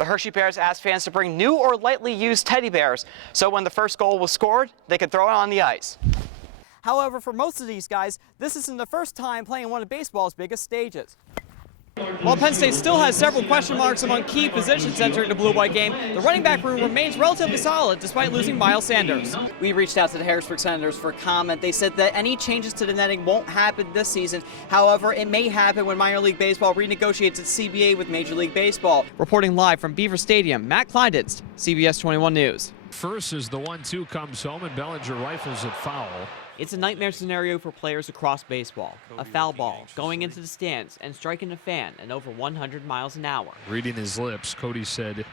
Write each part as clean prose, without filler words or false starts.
The Hershey Bears asked fans to bring new or lightly used teddy bears, so when the first goal was scored, they could throw it on the ice. However, for most of these guys, this isn't the first time playing one of baseball's biggest stages. While Penn State still has several question marks among key positions entering the blue-white game, the running back room remains relatively solid despite losing Miles Sanders. We reached out to the Harrisburg Senators for comment. They said that any changes to the netting won't happen this season. However, it may happen when minor league baseball renegotiates its CBA with Major League Baseball. Reporting live from Beaver Stadium, Matt Klinedinst, CBS 21 News. First as the 1-2 comes home and Bellinger rifles it foul. It's a nightmare scenario for players across baseball. A foul ball going into the stands and striking a fan at over 100 miles an hour. Reading his lips, Cody said,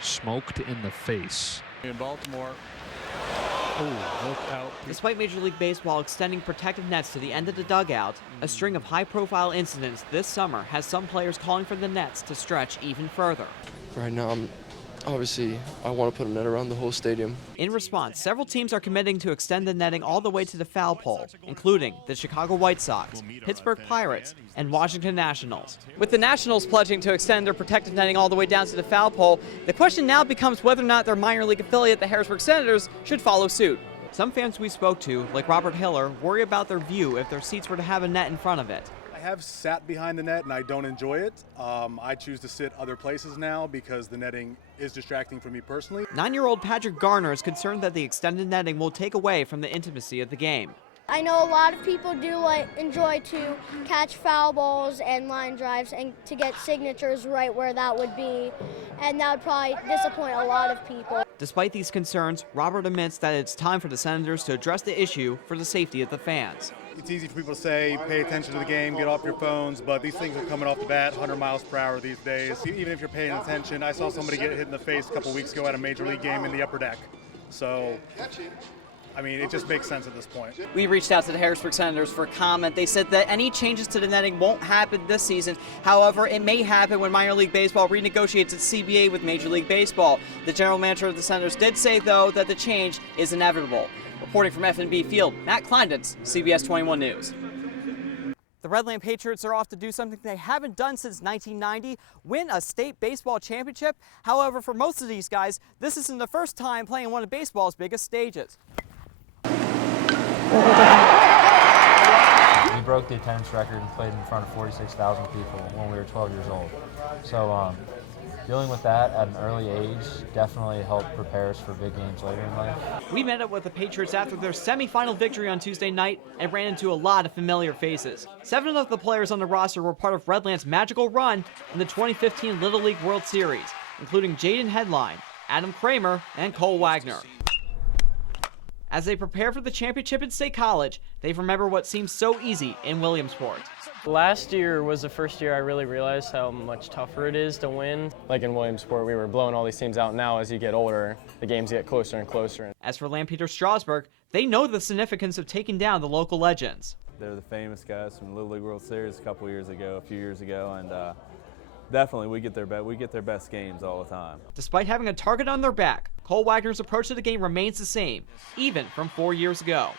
smoked in the face. In Baltimore. Oh, look out. Despite Major League Baseball extending protective nets to the end of the dugout, a string of high-profile incidents this summer has some players calling for the nets to stretch even further. Right now, obviously, I want to put a net around the whole stadium. In response, several teams are committing to extend the netting all the way to the foul pole, including the Chicago White Sox, Pittsburgh Pirates, and Washington Nationals. With the Nationals pledging to extend their protective netting all the way down to the foul pole, the question now becomes whether or not their minor league affiliate, the Harrisburg Senators, should follow suit. Some fans we spoke to, like Robert Hiller, worry about their view if their seats were to have a net in front of it. I have sat behind the net and I don't enjoy it. I choose to sit other places now because the netting is distracting for me personally. 9-year-old Patrick Garner is concerned that the extended netting will take away from the intimacy of the game. I know a lot of people do enjoy to catch foul balls and line drives and to get signatures right where that would be, and that would probably disappoint a lot of people. Despite these concerns, Robert admits that it's time for the Senators to address the issue for the safety of the fans. It's easy for people to say, pay attention to the game, get off your phones, but these things are coming off the bat 100 miles per hour these days. Even if you're paying attention, I saw somebody get hit in the face a couple weeks ago at a major league game in the upper deck. So, I mean, it just makes sense at this point. We reached out to the Harrisburg Senators for comment. They said that any changes to the netting won't happen this season. However, it may happen when minor league baseball renegotiates its CBA with Major League Baseball. The general manager of the Senators did say, though, that the change is inevitable. Reporting from F&B Field, Matt Klinedinst, CBS 21 News. The Redland Patriots are off to do something they haven't done since 1990, win a state baseball championship. However, for most of these guys, this isn't the first time playing one of baseball's biggest stages. We broke the attendance record and played in front of 46,000 people when we were 12 years old. So dealing with that at an early age definitely helped prepare us for big games later in life. We met up with the Patriots after their semifinal victory on Tuesday night and ran into a lot of familiar faces. 7 of the players on the roster were part of Redland's magical run in the 2015 Little League World Series, including Jaden Headline, Adam Kramer, and Cole Wagner. As they prepare for the championship in State College, they remember what seems so easy in Williamsport. Last year was the first year I really realized how much tougher it is to win. Like in Williamsport, we were blowing all these teams out. Now, as you get older, the games get closer and closer. As for Lampeter Strasburg, they know the significance of taking down the local legends. They're the famous guys from the Little League World Series a few years ago, and definitely we get their best games all the time. Despite having a target on their back, Cole Wagner's approach to the game remains the same, even from 4 years ago.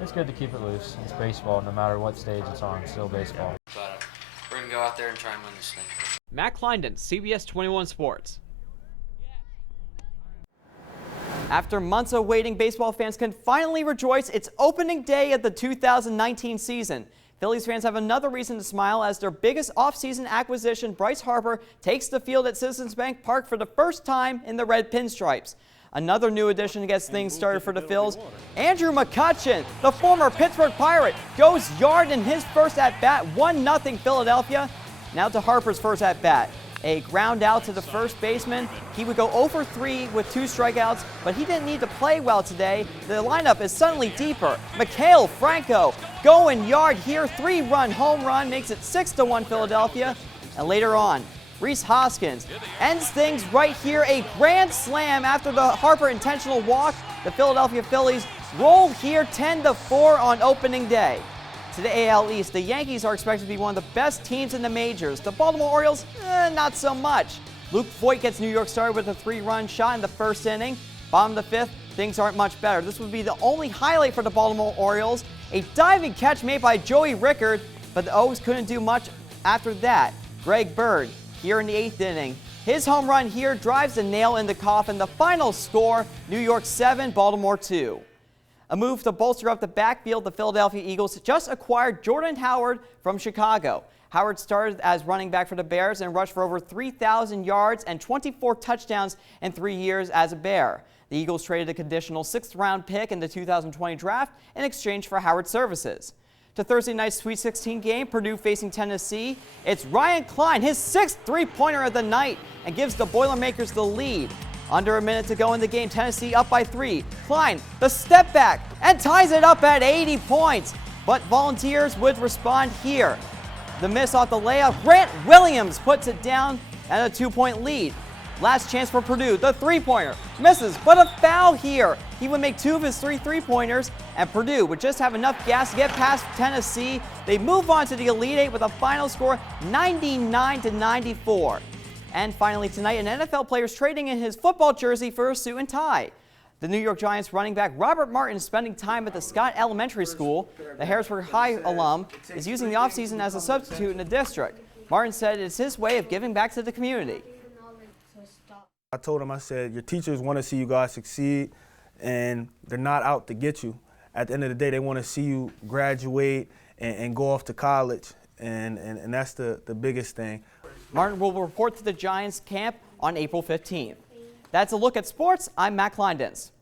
It's good to keep it loose. It's baseball, no matter what stage it's on, it's still baseball. But we're going to go out there and try and win this thing. Matt Klinedinst, CBS 21 Sports. After months of waiting, baseball fans can finally rejoice. It's opening day of the 2019 season. Phillies fans have another reason to smile as their biggest offseason acquisition, Bryce Harper, takes the field at Citizens Bank Park for the first time in the red pinstripes. Another new addition gets things started for the Phils. Andrew McCutchen, the former Pittsburgh Pirate, goes yard in his first at-bat, 1-0 Philadelphia. Now to Harper's first at-bat. A ground out to the first baseman. He would go 0 for 3 with 2 strikeouts, but he didn't need to play well today. The lineup is suddenly deeper. Mikhail Franco going yard here, 3-run home run, makes it 6-1 Philadelphia. And later on, Rhys Hoskins ends things right here, a grand slam after the Harper intentional walk. The Philadelphia Phillies roll here 10-4 on opening day. To the AL East, the Yankees are expected to be one of the best teams in the majors. The Baltimore Orioles, not so much. Luke Voigt gets New York started with a 3-run shot in the first inning. Bottom of the 5th, things aren't much better. This would be the only highlight for the Baltimore Orioles. A diving catch made by Joey Rickard, but the O's couldn't do much after that. Greg Bird, here in the 8th inning, His home run here drives the nail in the coffin. The final score, New York 7, Baltimore 2. A move to bolster up the backfield, the Philadelphia Eagles just acquired Jordan Howard from Chicago. Howard started as running back for the Bears and rushed for over 3,000 yards and 24 touchdowns in 3 years as a Bear. The Eagles traded a conditional 6th-round pick in the 2020 draft in exchange for Howard's services. To Thursday night's Sweet 16 game, Purdue facing Tennessee. It's Ryan Klein, his 6th three-pointer of the night, and gives the Boilermakers the lead. Under a minute to go in the game, Tennessee up by 3. Klein, the step back, and ties it up at 80 points. But Volunteers would respond here. The miss off the layup, Grant Williams puts it down and a 2-point lead. Last chance for Purdue, the three-pointer misses, but a foul here. He would make 2 of his 3 three-pointers, and Purdue would just have enough gas to get past Tennessee. They move on to the Elite Eight with a final score 99-94. And finally tonight, an NFL player is trading in his football jersey for a suit and tie. The New York Giants running back Robert Martin is spending time at the Scott Elementary School. The Harrisburg High alum is using the offseason as a substitute in the district. Martin said it's his way of giving back to the community. I told him, I said, your teachers want to see you guys succeed, and they're not out to get you. At the end of the day, they want to see you graduate and go off to college, and that's the biggest thing. Martin will report to the Giants camp on April 15th. That's a look at sports. I'm Matt Klinedinst.